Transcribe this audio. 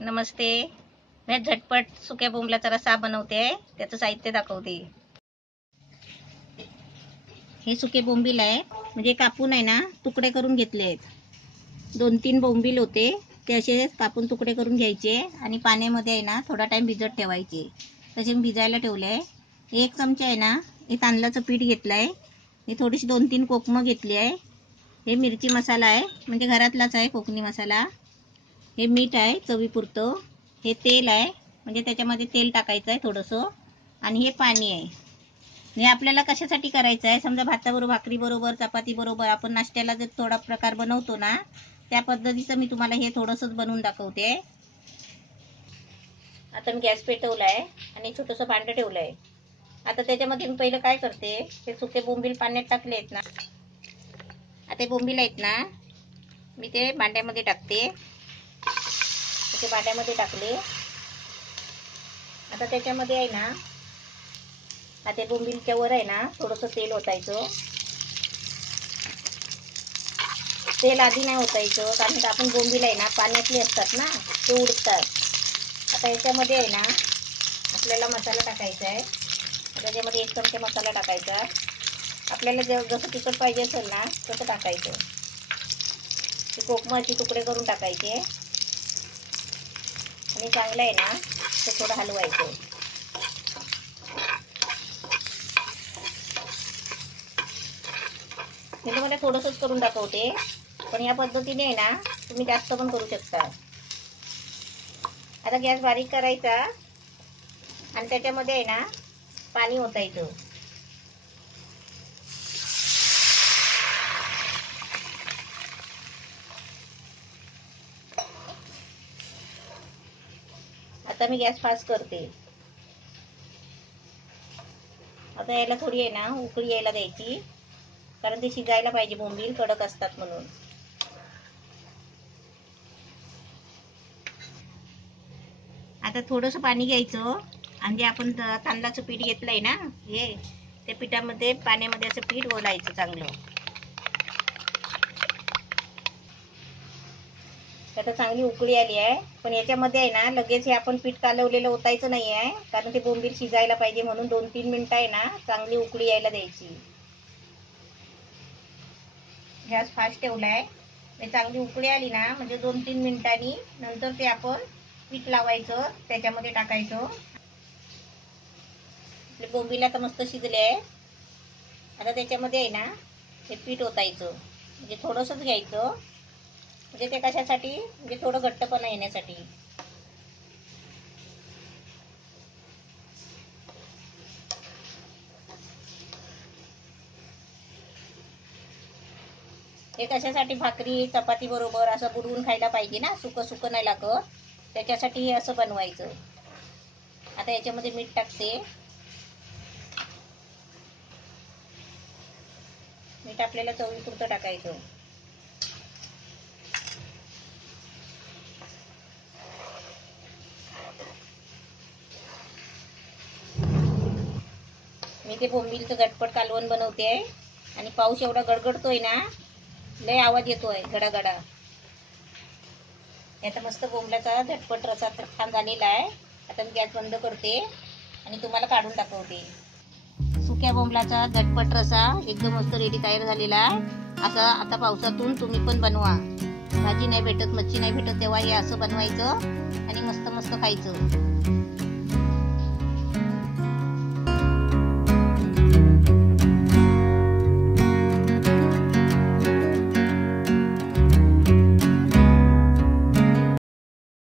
नमस्ते, मैं झटपट सुक्या बोंबलाचा रस्सा बनवते. त्याचं साहित्य दाखवते. हे सुके बोंबील आहे, म्हणजे कापून आहे ना तुकडे करून घेतले आहेत. 2-3 बोंबील होते, ते असे कापून तुकडे करून घ्यायचे आणि पाण्यामध्ये आहे ना थोडा टाइम भिजत ठेवायचे. तसे मी भिजायला ठेवले. 1 चमचा आहे ना हे तांदळाचं पीठ घेतलंय. हे थोडीशी 2-3 कोकमं घेतली आहे. हे मिरची मसाला आहे, म्हणजे घरातलाच आहे कोकणी मसाला. हे मीठ आहे चवीपुरतं. हे तेल आहे, म्हणजे त्याच्यामध्ये तेल टाकायचं आहे थोडंसं. आणि हे पाणी आहे. हे आपल्याला कशासाठी करायचं आहे, समजा भाताबरोबर, भाकरीबरोबर, चपातीबरोबर आपण नाश्त्याला जर थोडा प्रकार बनवतो ना, त्या पद्धतीचं मी तुम्हाला हे थोडंसंच बनवून दाखवते. आता मी गॅस पेटवला आहे आणि छोटंसं भांडं ठेवलं आहे. आता त्याच्यामध्ये मी पहिलं काय करते, ते सुके बोंबील पाण्यात टाकले आहेत ना, आता बोंबील आहेत ना मी ते भांड्यामध्ये टाकते. ते भांड्यामध्ये टाकले. आता त्याच्यामध्ये आहे ना, आता बोंबीलच्या वर आहे ना थोडंसं तेल ओतायचं. तेल आधी नाही ओतायचं, कारण का आपण बोंबील आहे ना पाण्यातले असतात ना, ते उडतात. आता याच्यामध्ये आहे ना आपल्याला मसाला टाकायचा आहे. त्याच्यामध्ये 1 चमचा मसाला टाकायचा. आपल्याला जसं तिखट पाहिजे असेल ना तसं टाकायचं. ते कोकमाचे तुकडे करून टाकायचे आणि चांगलं आहे ना ते थोडं हलवायचं. मी तुम्हाला थोडंसंच करून दाखवते, पण या पद्धतीने आहे ना तुम्ही जास्त पण करू शकता. आता गॅस बारीक करायचा आणि त्याच्यामध्ये आहे ना पाणी ओतायचं. आता मी गॅस फास्ट करते. आता याला थोडी आहे ना उकळी यायला द्यायची, कारण ते शिजायला पाहिजे, बोंबील कडक असतात म्हणून. आता थोडंसं पाणी घ्यायचं आणि जे आपण तांदळाचं पीठ घेतलंय ना, हे त्या पिठामध्ये पाण्यामध्ये असं पीठ ओलायचं चांगलं. आता चांगली उकळी आली आहे, पण याच्यामध्ये आहे ना लगेच हे आपण पीठ कालवलेलं ओतायचं नाही आहे, कारण ते बोंबील शिजायला पाहिजे म्हणून 2-3 मिनिटं आहे ना चांगली उकळी यायला द्यायची. गॅस फास्ट ठेवलाय. ते चांगली उकळी आली ना, म्हणजे 2-3 मिनिटांनी नंतर ते आपण पीठ लावायचं, त्याच्यामध्ये टाकायचं. आपले बोंबील आता मस्त शिजले आहे. आता त्याच्यामध्ये आहे ना हे पीठ ओतायचं, म्हणजे थोडंसंच घ्यायचं, म्हणजे ते कशासाठी, म्हणजे थोडं घट्टपणा येण्यासाठी. हे कशासाठी, भाकरी चपाती बरोबर असं बुडवून खायला पाहिजे ना, सुकं सुकं नाही लागत, त्याच्यासाठी हे असं बनवायचं. आता याच्यामध्ये मीठ टाकते. मीठ आपल्याला चवीपुरतं टाकायचं. मी ते बोंबीलचं झटपट कालवण बनवते आहे आणि पाऊस एवढा गडगडतोय ना, लय आवाज येतोय गडागडा. आता मस्त बोंबलाचा झटपट रस्सा छान झालेला आहे. आता मी गॅस बंद करते आणि तुम्हाला काढून दाखवते. सुक्या बोंबलाचा झटपट रस्सा एकदम मस्त रेडी तयार झालेला आहे. असं आता पावसातून तुम्ही पण बनवा. भाजी नाही भेटत, मच्छी नाही भेटत, तेव्हा हे असं बनवायचं आणि मस्त मस्त खायचं.